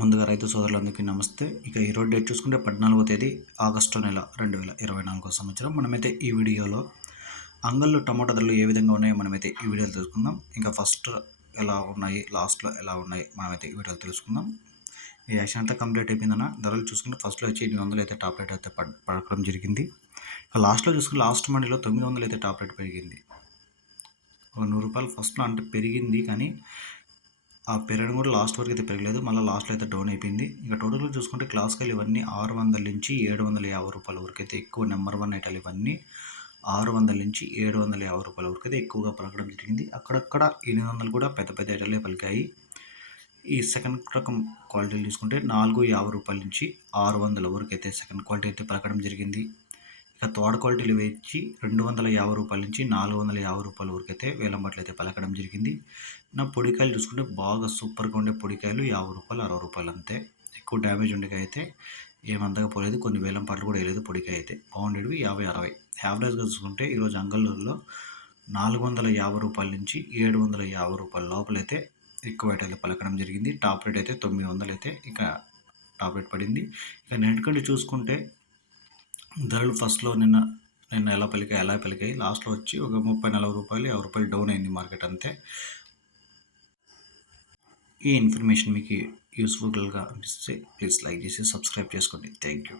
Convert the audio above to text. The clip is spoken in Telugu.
ముందుగా రైతు సోదరులందరికీ నమస్తే. ఇక ఈరోజు డేట్ చూసుకుంటే పద్నాలుగో తేదీ ఆగస్టు నెల రెండు వేల ఇరవై నాలుగో సంవత్సరం. మనమైతే ఈ వీడియోలో అంగళ్ళు టమాటా ధరలు ఏ విధంగా ఉన్నాయో మనమైతే ఈ వీడియోలో తెలుసుకుందాం. ఇంకా ఫస్ట్ ఎలా ఉన్నాయి లాస్ట్లో ఎలా ఉన్నాయి మనమైతే ఈ వీడియోలో తెలుసుకుందాం. ఈ యాక్షన్ అంతా కంప్లీట్ అయిపోయిందన్న. ధరలు చూసుకుంటే ఫస్ట్లో వచ్చి ఎనిమిది వందలు అయితే టాప్ రేట్ అయితే పడకడం జరిగింది. ఇక లాస్ట్లో చూసుకుంటే లాస్ట్ మండీలో తొమ్మిది వందలు అయితే టాప్ రేట్ పెరిగింది. ఒక నూరు రూపాయలు ఫస్ట్లో అంటే పెరిగింది కానీ ఆ పెరగడం కూడా లాస్ట్ వరకు అయితే పెరగలేదు. మళ్ళీ లాస్ట్లో అయితే డౌన్ అయిపోయింది. ఇంకా టోటల్గా చూసుకుంటే క్లాసికల్ ఇవన్నీ ఆరు వందల నుంచి ఏడు వందల యాభై రూపాయల వరకు అయితే ఎక్కువ నెంబర్ వన్ ఐటాలు ఇవన్నీ ఆరు వందల నుంచి ఏడు వందల యాభై రూపాయల వరకు అయితే ఎక్కువగా పలకడం జరిగింది. అక్కడక్కడ ఎనిమిది వందలు కూడా పెద్ద పెద్ద ఐటాలే పలికాయి. ఈ సెకండ్ రకం క్వాలిటీలు తీసుకుంటే నాలుగు యాభై రూపాయల నుంచి ఆరు వందల వరకు అయితే సెకండ్ క్వాలిటీ అయితే పలకడం జరిగింది. ఇక థర్డ్ క్వాలిటీలు వేచి రెండు వందల యాభై రూపాయల నుంచి నాలుగు వందల యాభై రూపాయల వరకు అయితే వేలంబట్లు అయితే పలకడం జరిగింది. నా పొడికాయలు చూసుకుంటే బాగా సూపర్గా ఉండే పొడికాయలు యాభై రూపాయలు అరవై రూపాయలు అంతే. ఎక్కువ డ్యామేజ్ ఉండేకాయ అయితే ఏమంతగా పోలేదు. కొన్ని వేలం పాటలు కూడా వేయలేదు పొడికాయ అయితే. బాగుండేవి యాభై అరవై. యావరేజ్గా చూసుకుంటే ఈరోజు అంగళ్ళూరులో నాలుగు వందల యాభై రూపాయల నుంచి ఏడు వందల యాభై రూపాయల లోపలైతే ఎక్కువ అయితే పలకడం జరిగింది. టాప్ రేట్ అయితే తొమ్మిది వందలు అయితే ఇక టాప్ రేట్ పడింది. ఇక నెట్ కంటే చూసుకుంటే ధరలు ఫస్ట్లో నిన్న నిన్న ఎలా పలికాయి ఎలా పలికాయి లాస్ట్లో వచ్చి ఒక ముప్పై నలభై రూపాయలు యాభై రూపాయలు డౌన్ అయింది మార్కెట్ అంతే. ఈ ఇన్ఫర్మేషన్ మీకు యూస్ఫుల్గా అనిపిస్తే ప్లీజ్ లైక్ చేసి సబ్స్క్రైబ్ చేసుకోండి. Thank you.